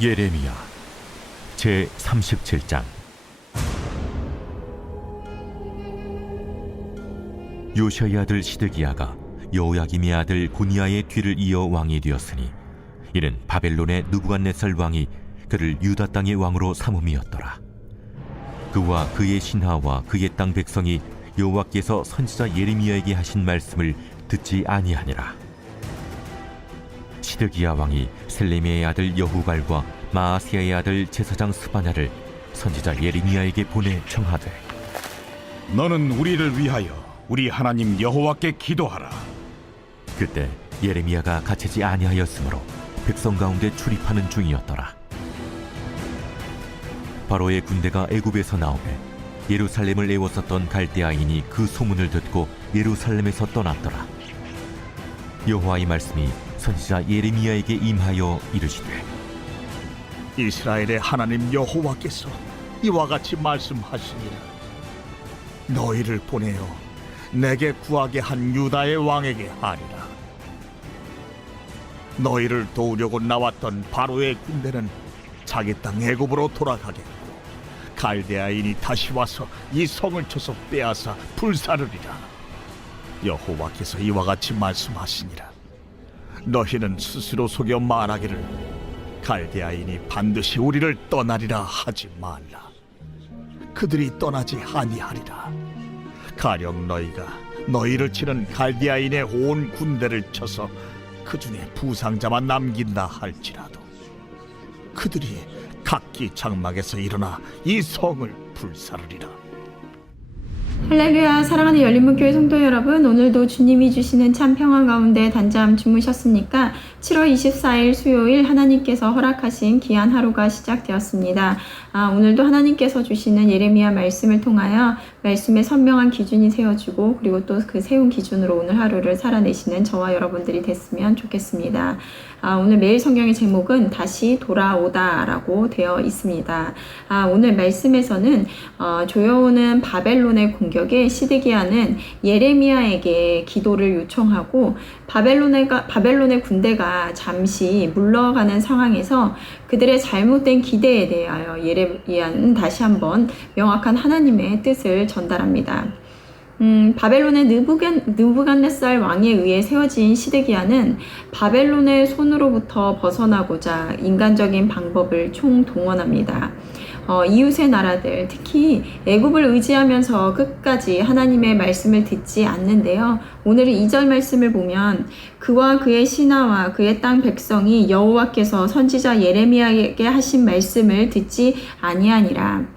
예레미야 제 37장. 요시아의 아들 시드기야가 여호야김의 아들 고니야의 뒤를 이어 왕이 되었으니 이는 바벨론의 느부갓네살 왕이 그를 유다 땅의 왕으로 삼음이었더라. 그와 그의 신하와 그의 땅 백성이 여호와께서 선지자 예레미야에게 하신 말씀을 듣지 아니하니라. 시드기야 왕이 셀레미야의 아들 여후갈과 마아스야의 아들 제사장 스바냐를 선지자 예레미야에게 보내 청하되, 너는 우리를 위하여 우리 하나님 여호와께 기도하라. 그때 예레미야가 갇히지 아니하였으므로 백성 가운데 출입하는 중이었더라. 바로의 군대가 애굽에서 나오매 예루살렘을 애웠었던 갈대아인이 그 소문을 듣고 예루살렘에서 떠났더라. 여호와의 말씀이 선지자 예레미야에게 임하여 이르시되, 이스라엘의 하나님 여호와께서 이와 같이 말씀하시니라. 너희를 보내어 내게 구하게 한 유다의 왕에게 하리라. 너희를 도우려고 나왔던 바로의 군대는 자기 땅 애굽으로 돌아가겠고 갈대아인이 다시 와서 이 성을 쳐서 빼앗아 불사르리라. 여호와께서 이와 같이 말씀하시니라. 너희는 스스로 속여 말하기를 갈대아인이 반드시 우리를 떠나리라 하지 말라. 그들이 떠나지 아니하리라. 가령 너희가 너희를 치는 갈대아인의 온 군대를 쳐서 그 중에 부상자만 남긴다 할지라도 그들이 각기 장막에서 일어나 이 성을 불사르리라. 할렐루야. 사랑하는 열린문교회 성도 여러분, 오늘도 주님이 주시는 참 평안 가운데 단잠 주무셨습니까? 7월 24일 수요일 하나님께서 허락하신 귀한 하루가 시작되었습니다. 오늘도 하나님께서 주시는 예레미야 말씀을 통하여 말씀의 선명한 기준이 세워지고 그리고 또 그 세운 기준으로 오늘 하루를 살아내시는 저와 여러분들이 됐으면 좋겠습니다. 오늘 매일 성경의 제목은 다시 돌아오다 라고 되어 있습니다. 오늘 말씀에서는 조여오는 바벨론의 공격에 시드기야는 예레미야에게 기도를 요청하고 바벨론의 군대가 잠시 물러가는 상황에서 그들의 잘못된 기대에 대하여 예레미야는 다시 한번 명확한 하나님의 뜻을 전달합니다. 바벨론의 느부갓네살 왕에 의해 세워진 시드기야는 바벨론의 손으로부터 벗어나고자 인간적인 방법을 총동원합니다. 이웃의 나라들, 특히 애굽을 의지하면서 끝까지 하나님의 말씀을 듣지 않는데요. 오늘은 2절 말씀을 보면 그와 그의 신하와 그의 땅 백성이 여호와께서 선지자 예레미야에게 하신 말씀을 듣지 아니하니라.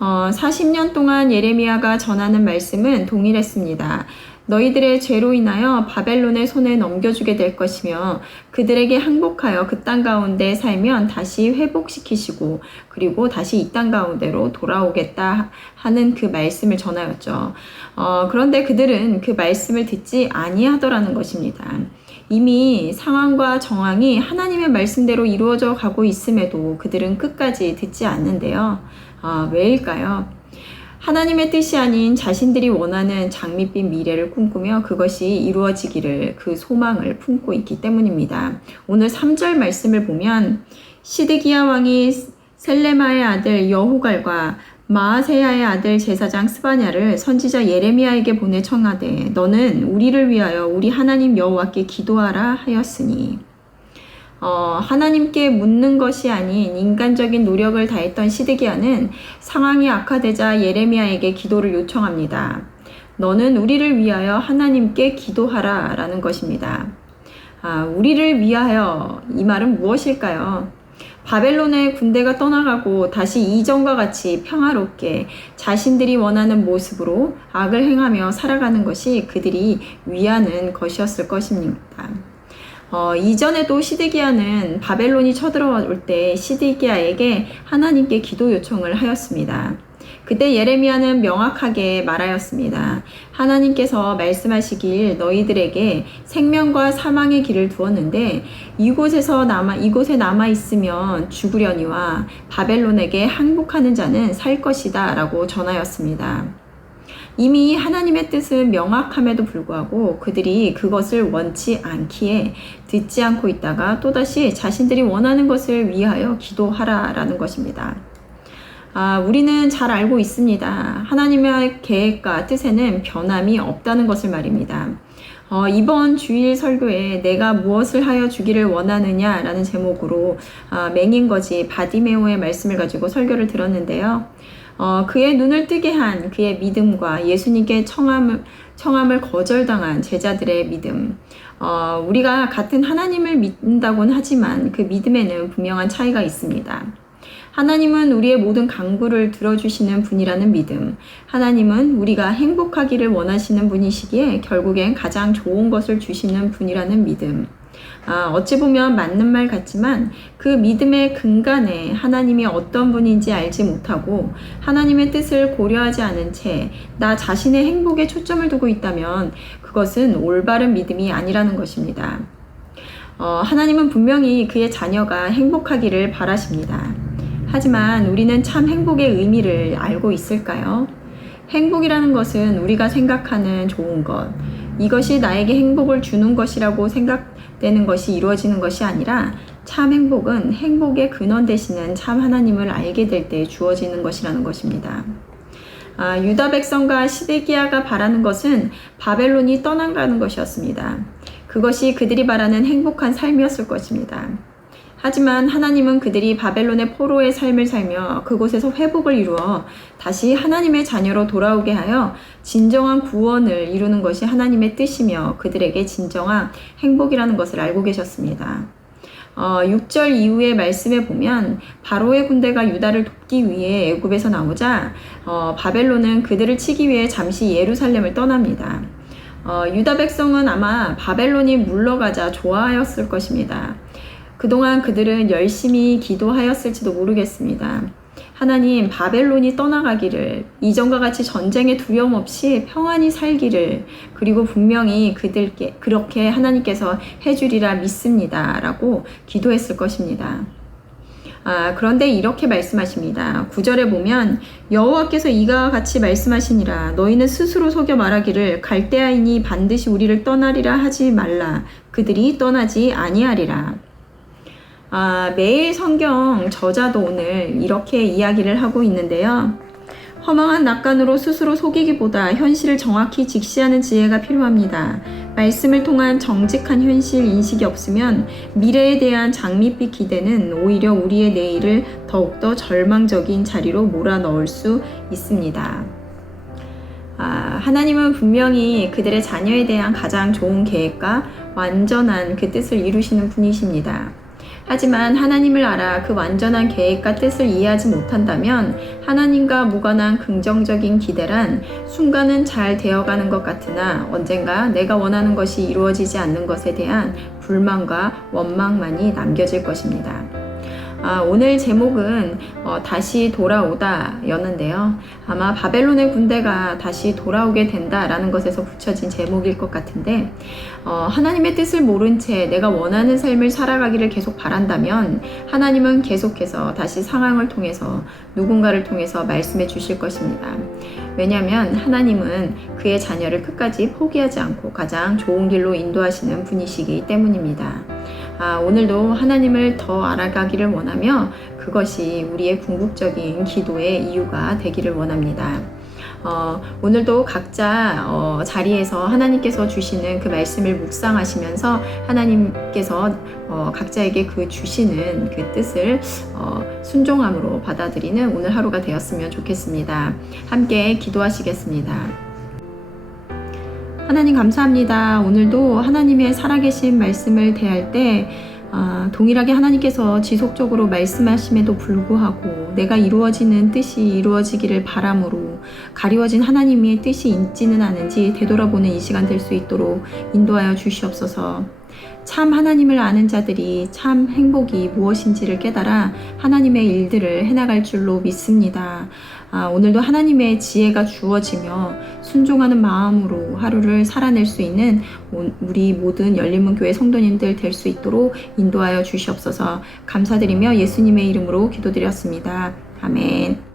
40년 동안 예레미야가 전하는 말씀은 동일했습니다. 너희들의 죄로 인하여 바벨론의 손에 넘겨주게 될 것이며 그들에게 항복하여 그 땅 가운데 살면 다시 회복시키시고 그리고 다시 이 땅 가운데로 돌아오겠다 하는 그 말씀을 전하였죠. 그런데 그들은 그 말씀을 듣지 아니하더라는 것입니다. 이미 상황과 정황이 하나님의 말씀대로 이루어져 가고 있음에도 그들은 끝까지 듣지 않는데요. 왜일까요? 하나님의 뜻이 아닌 자신들이 원하는 장밋빛 미래를 꿈꾸며 그것이 이루어지기를 그 소망을 품고 있기 때문입니다. 오늘 3절 말씀을 보면 시드기야 왕이 셀레마의 아들 여후갈과 마아세야의 아들 제사장 스바냐를 선지자 예레미야에게 보내 청하되 너는 우리를 위하여 우리 하나님 여호와께 기도하라 하였으니 하나님께 묻는 것이 아닌 인간적인 노력을 다했던 시드기야는 상황이 악화되자 예레미야에게 기도를 요청합니다. 너는 우리를 위하여 하나님께 기도하라 라는 것입니다. 우리를 위하여, 이 말은 무엇일까요? 바벨론의 군대가 떠나가고 다시 이전과 같이 평화롭게 자신들이 원하는 모습으로 악을 행하며 살아가는 것이 그들이 위하는 것이었을 것입니다. 이전에도 시드기야는 바벨론이 쳐들어올 때 시드기야에게 하나님께 기도 요청을 하였습니다. 그때 예레미야는 명확하게 말하였습니다. 하나님께서 말씀하시길 너희들에게 생명과 사망의 길을 두었는데 이곳에 남아 있으면 죽으려니와 바벨론에게 항복하는 자는 살 것이다 라고 전하였습니다. 이미 하나님의 뜻은 명확함에도 불구하고 그들이 그것을 원치 않기에 듣지 않고 있다가 또다시 자신들이 원하는 것을 위하여 기도하라라는 것입니다. 우리는 잘 알고 있습니다. 하나님의 계획과 뜻에는 변함이 없다는 것을 말입니다. 이번 주일 설교에 내가 무엇을 하여 주기를 원하느냐라는 제목으로 맹인거지 바디메오의 말씀을 가지고 설교를 들었는데요. 그의 눈을 뜨게 한 그의 믿음과 예수님께 청함을 거절당한 제자들의 믿음. 우리가 같은 하나님을 믿는다고는 하지만 그 믿음에는 분명한 차이가 있습니다. 하나님은 우리의 모든 간구를 들어주시는 분이라는 믿음. 하나님은 우리가 행복하기를 원하시는 분이시기에 결국엔 가장 좋은 것을 주시는 분이라는 믿음. 어찌 보면 맞는 말 같지만 그 믿음의 근간에 하나님이 어떤 분인지 알지 못하고 하나님의 뜻을 고려하지 않은 채 나 자신의 행복에 초점을 두고 있다면 그것은 올바른 믿음이 아니라는 것입니다. 하나님은 분명히 그의 자녀가 행복하기를 바라십니다. 하지만 우리는 참 행복의 의미를 알고 있을까요? 행복이라는 것은 우리가 생각하는 좋은 것, 이것이 나에게 행복을 주는 것이라고 생각되는 것이 이루어지는 것이 아니라 참 행복은 행복의 근원 되시는 참 하나님을 알게 될 때 주어지는 것이라는 것입니다. 유다 백성과 시드기야가 바라는 것은 바벨론이 떠나가는 것이었습니다. 그것이 그들이 바라는 행복한 삶이었을 것입니다. 하지만 하나님은 그들이 바벨론의 포로의 삶을 살며 그곳에서 회복을 이루어 다시 하나님의 자녀로 돌아오게 하여 진정한 구원을 이루는 것이 하나님의 뜻이며 그들에게 진정한 행복이라는 것을 알고 계셨습니다. 6절 이후의 말씀에 보면 바로의 군대가 유다를 돕기 위해 애굽에서 나오자 바벨론은 그들을 치기 위해 잠시 예루살렘을 떠납니다. 유다 백성은 아마 바벨론이 물러가자 좋아하였을 것입니다. 그동안 그들은 열심히 기도하였을지도 모르겠습니다. 하나님, 바벨론이 떠나가기를, 이전과 같이 전쟁의 두려움 없이 평안히 살기를, 그리고 분명히 그들께 그렇게 하나님께서 해주리라 믿습니다. 라고 기도했을 것입니다. 그런데 이렇게 말씀하십니다. 9절에 보면 여호와께서 이와 같이 말씀하시니라. 너희는 스스로 속여 말하기를 갈대아인이 반드시 우리를 떠나리라 하지 말라. 그들이 떠나지 아니하리라. 매일 성경 저자도 오늘 이렇게 이야기를 하고 있는데요. 허망한 낙관으로 스스로 속이기보다 현실을 정확히 직시하는 지혜가 필요합니다. 말씀을 통한 정직한 현실 인식이 없으면 미래에 대한 장밋빛 기대는 오히려 우리의 내일을 더욱더 절망적인 자리로 몰아넣을 수 있습니다. 하나님은 분명히 그들의 자녀에 대한 가장 좋은 계획과 완전한 그 뜻을 이루시는 분이십니다. 하지만 하나님을 알아 그 완전한 계획과 뜻을 이해하지 못한다면 하나님과 무관한 긍정적인 기대란 순간은 잘 되어가는 것 같으나 언젠가 내가 원하는 것이 이루어지지 않는 것에 대한 불만과 원망만이 남겨질 것입니다. 오늘 제목은 다시 돌아오다 였는데요. 아마 바벨론의 군대가 다시 돌아오게 된다라는 것에서 붙여진 제목일 것 같은데 하나님의 뜻을 모른 채 내가 원하는 삶을 살아가기를 계속 바란다면 하나님은 계속해서 다시 상황을 통해서 누군가를 통해서 말씀해 주실 것입니다. 왜냐하면 하나님은 그의 자녀를 끝까지 포기하지 않고 가장 좋은 길로 인도하시는 분이시기 때문입니다. 오늘도 하나님을 더 알아가기를 원하며 그것이 우리의 궁극적인 기도의 이유가 되기를 원합니다. 오늘도 각자 자리에서 하나님께서 주시는 그 말씀을 묵상하시면서 하나님께서 각자에게 그 주시는 그 뜻을 순종함으로 받아들이는 오늘 하루가 되었으면 좋겠습니다. 함께 기도하시겠습니다. 하나님 감사합니다. 오늘도 하나님의 살아계신 말씀을 대할 때 동일하게 하나님께서 지속적으로 말씀하심에도 불구하고 내가 이루어지는 뜻이 이루어지기를 바람으로 가리워진 하나님의 뜻이 있지는 않은지 되돌아보는 이 시간 될 수 있도록 인도하여 주시옵소서. 참 하나님을 아는 자들이 참 행복이 무엇인지를 깨달아 하나님의 일들을 해나갈 줄로 믿습니다. 오늘도 하나님의 지혜가 주어지며 순종하는 마음으로 하루를 살아낼 수 있는 우리 모든 열린문교회 성도님들 될 수 있도록 인도하여 주시옵소서. 감사드리며 예수님의 이름으로 기도드렸습니다. 아멘.